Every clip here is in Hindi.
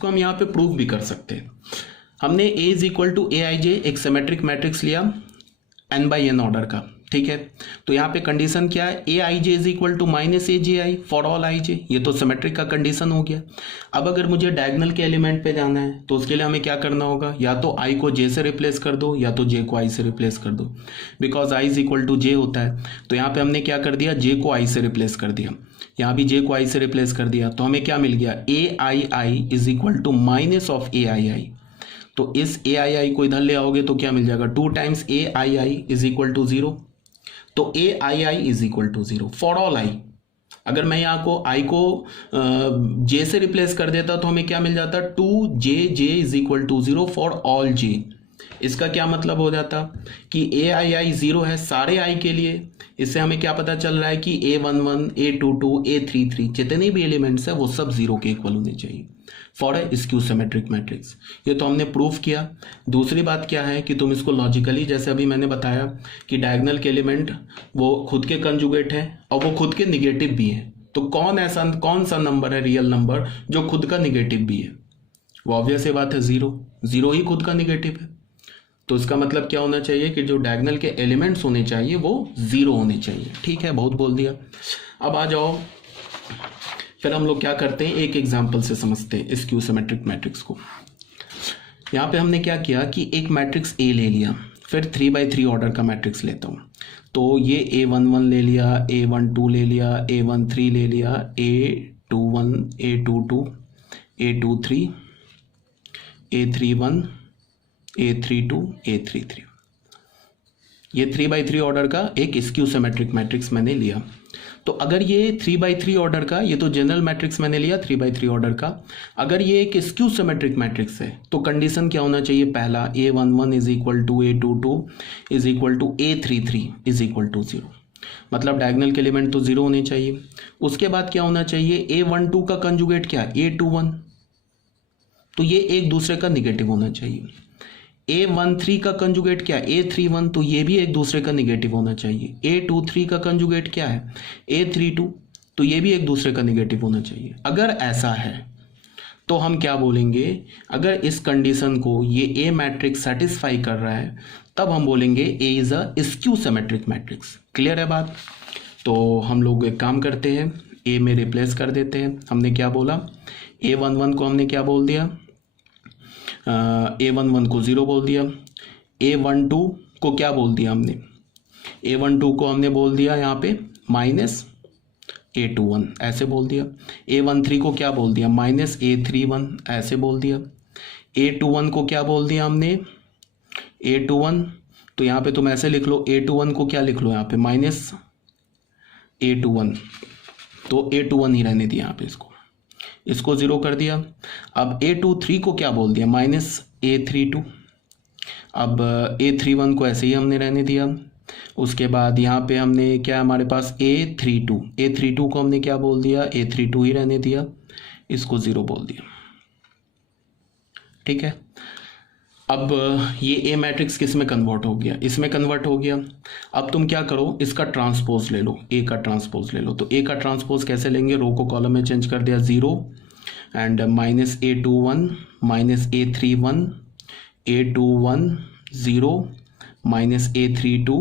इसको हम यहाँ पे प्रूव भी कर सकते हैं। हमने A is equal to a i j एक सिमेट्रिक मैट्रिक्स लिया n बाई n ऑर्डर का, ठीक है। तो यहाँ पे कंडीशन क्या है, a i j is equal to minus a j i for all i j, ये तो सिमेट्रिक का कंडीशन हो गया। अब अगर मुझे डायगोनल के एलिमेंट पे जाना है तो उसके लिए हमें क्या करना होगा, या तो आई को जे से रिप्लेस कर दो या तो जे को आई से रिप्लेस कर दो, because i is equal to j होता है। तो यहाँ पे हमने क्या कर दिया, जे को आई से रिप्लेस कर दिया, यहाँ भी जे को आई से रिप्लेस कर दिया, तो हमें क्या मिल गया, a i i is equal to minus of a i i. तो इस ए आई आई को इधर ले आओगे तो क्या मिल जाएगा, 2 times a i i is equal to 0। तो a i i is equal to 0 for all i. अगर मैं यहाँ को आई को जे से रिप्लेस कर देता तो हमें क्या मिल जाता, 2 j j is equal to 0 for all j. इसका क्या मतलब हो जाता कि ए आई आई 0 है सारे आई के लिए। इससे हमें क्या पता चल रहा है कि A11, A22, A33 जितने भी एलिमेंट्स है वो सब 0 के इक्वल होने चाहिए for A skew symmetric matrix. ये तो हमने प्रूफ किया। दूसरी बात क्या है कि तुम इसको लॉजिकली, जैसे अभी मैंने बताया कि डायगोनल के एलिमेंट वो खुद के कंजुगेट है और वो खुद के निगेटिव भी है। तो कौन सा नंबर है रियल नंबर जो खुद का निगेटिव भी है, वो ऑब्वियस ये बात है 0 ही खुद का निगेटिव है। तो इसका मतलब क्या होना चाहिए कि जो डायगोनल के एलिमेंट्स होने चाहिए वो 0 होने चाहिए। ठीक है, बहुत बोल दिया। अब आ जाओ, फिर हम लोग क्या करते हैं, एक एग्जांपल से समझते हैं स्क्यू सिमेट्रिक मैट्रिक्स को। यहाँ पे हमने क्या किया कि एक मैट्रिक्स ए ले लिया, फिर 3x3 ऑर्डर का मैट्रिक्स लेता हूँ। तो ये A11 ले लिया, A12 ले लिया, A13 ले लिया, A21, A22, A23, A31, A32, A33, ये 3x3 ऑर्डर का एक स्क्यू सिमेट्रिक मैट्रिक्स मैंने लिया। तो अगर ये 3x3 ऑर्डर का, ये तो जनरल मैट्रिक्स मैंने लिया 3x3 ऑर्डर का, अगर ये एक स्क्यू सिमेट्रिक मैट्रिक्स है तो कंडीशन क्या होना चाहिए, पहला A11 is equal to A22 is equal to A33 is equal to 0, मतलब डायगोनल के एलिमेंट तो 0 होने चाहिए। उसके बाद क्या होना चाहिए, A12 का कंजुगेट क्या, A21, तो ये एक दूसरे का निगेटिव होना चाहिए। A13 का कंजुगेट क्या है, A31, तो ये भी एक दूसरे का निगेटिव होना चाहिए। A23 का कंजुगेट क्या है, A32, तो ये भी एक दूसरे का निगेटिव होना चाहिए। अगर ऐसा है तो हम क्या बोलेंगे, अगर इस कंडीशन को ये A मैट्रिक्स सेटिस्फाई कर रहा है तब हम बोलेंगे A is a skew symmetric matrix. Clear है बात। तो हम लोग एक काम करते हैं, A में रिप्लेस कर देते हैं। हमने क्या बोला, A11 को हमने क्या बोल दिया, A11 को 0 बोल दिया। A12 को क्या बोल दिया हमने, A12 को हमने बोल दिया यहाँ पे माइनस A21 ऐसे बोल दिया। A13 को क्या बोल दिया, माइनस A31 ऐसे बोल दिया। A21 को क्या बोल दिया हमने, A21, तो यहाँ पे तुम ऐसे लिख लो, A21 को क्या लिख लो यहाँ पे, माइनस A21, तो A21 ही रहने दिया यहाँ पे, इसको 0 कर दिया। अब A23 को क्या बोल दिया, माइनस A32, अब A31 को ऐसे ही हमने रहने दिया। उसके बाद यहाँ पे हमने क्या, हमारे पास A32 को हमने क्या बोल दिया, A32 ही रहने दिया, इसको 0 बोल दिया। ठीक है, अब ये A मैट्रिक्स किस में कन्वर्ट हो गया, इसमें कन्वर्ट हो गया। अब तुम क्या करो, इसका ट्रांसपोज ले लो, A का ट्रांसपोज ले लो। तो A का ट्रांसपोज कैसे लेंगे, रो को कॉलम में चेंज कर दिया 0 and minus A21 minus A31 A21 0 minus A32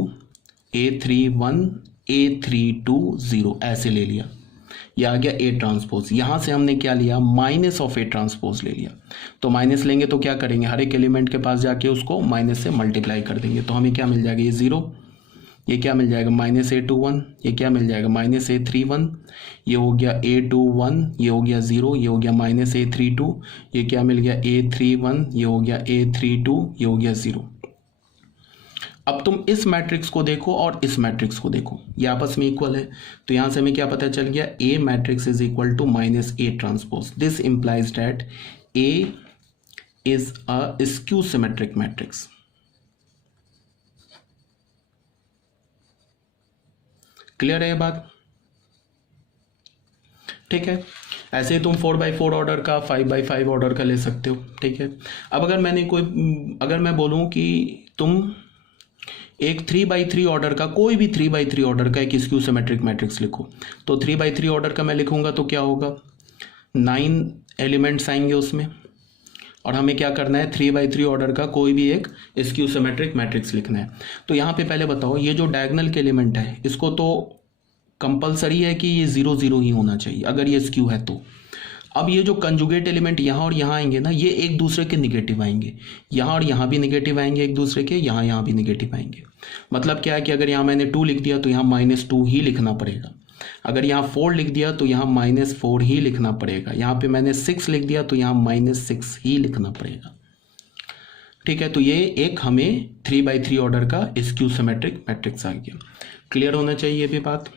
A31 A32 0 ऐसे ले लिया। यह आ गया A ट्रांसपोज। यहाँ से हमने क्या लिया, माइनस ऑफ A ट्रांसपोज ले लिया। तो माइनस लेंगे तो क्या करेंगे, हर एक एलिमेंट के पास जाके उसको माइनस से मल्टीप्लाई कर देंगे। तो हमें क्या मिल जाएगा, ये 0, ये क्या मिल जाएगा, माइनस A21, ये क्या मिल जाएगा, माइनस A31, ये हो गया A21, ये हो गया 0, ये हो गया माइनस A32, ये क्या मिल गया A31, ये हो गया A32, ये हो गया 0। अब तुम इस मैट्रिक्स को देखो और इस मैट्रिक्स को देखो, ये आपस में इक्वल है। तो यहां से हमें क्या पता चल गया, A matrix is equal to minus A transpose. This implies that A is a skew symmetric matrix. Clear है ये बात। ठीक है, ऐसे ही तुम 4x4 ऑर्डर का 5x5 ऑर्डर का ले सकते हो। ठीक है, अब अगर मैं बोलूं कि तुम एक 3x3 ऑर्डर का, कोई भी 3x3 ऑर्डर का एक स्क्यू सिमेट्रिक मैट्रिक्स लिखो, तो 3x3 ऑर्डर का मैं लिखूंगा तो क्या होगा, 9 एलिमेंट्स आएंगे उसमें, और हमें क्या करना है, 3x3 ऑर्डर का कोई भी एक स्क्यू सिमेट्रिक मैट्रिक्स लिखना है। तो यहाँ पे पहले बताओ, ये जो डायगोनल के एलिमेंट है इसको तो कंपलसरी है कि ये 0 0 ही होना चाहिए अगर ये स्क्यू है तो। अब ये जो कंजुगेट एलिमेंट यहाँ और यहाँ आएंगे ना, ये एक दूसरे के निगेटिव आएंगे, यहाँ और यहाँ भी निगेटिव आएंगे एक दूसरे के, यहाँ भी निगेटिव आएंगे। मतलब क्या है कि अगर यहाँ मैंने 2 लिख दिया तो यहाँ -2 ही लिखना पड़ेगा, अगर यहाँ 4 लिख दिया तो यहाँ -4 ही लिखना पड़ेगा, यहाँ पे मैंने 6 लिख दिया तो यहाँ -6 ही लिखना पड़ेगा। ठीक है, तो ये एक हमें 3x3 ऑर्डर का स्क्यू सिमेट्रिक मैट्रिक्स आ गया। क्लियर होना चाहिए ये भी बात।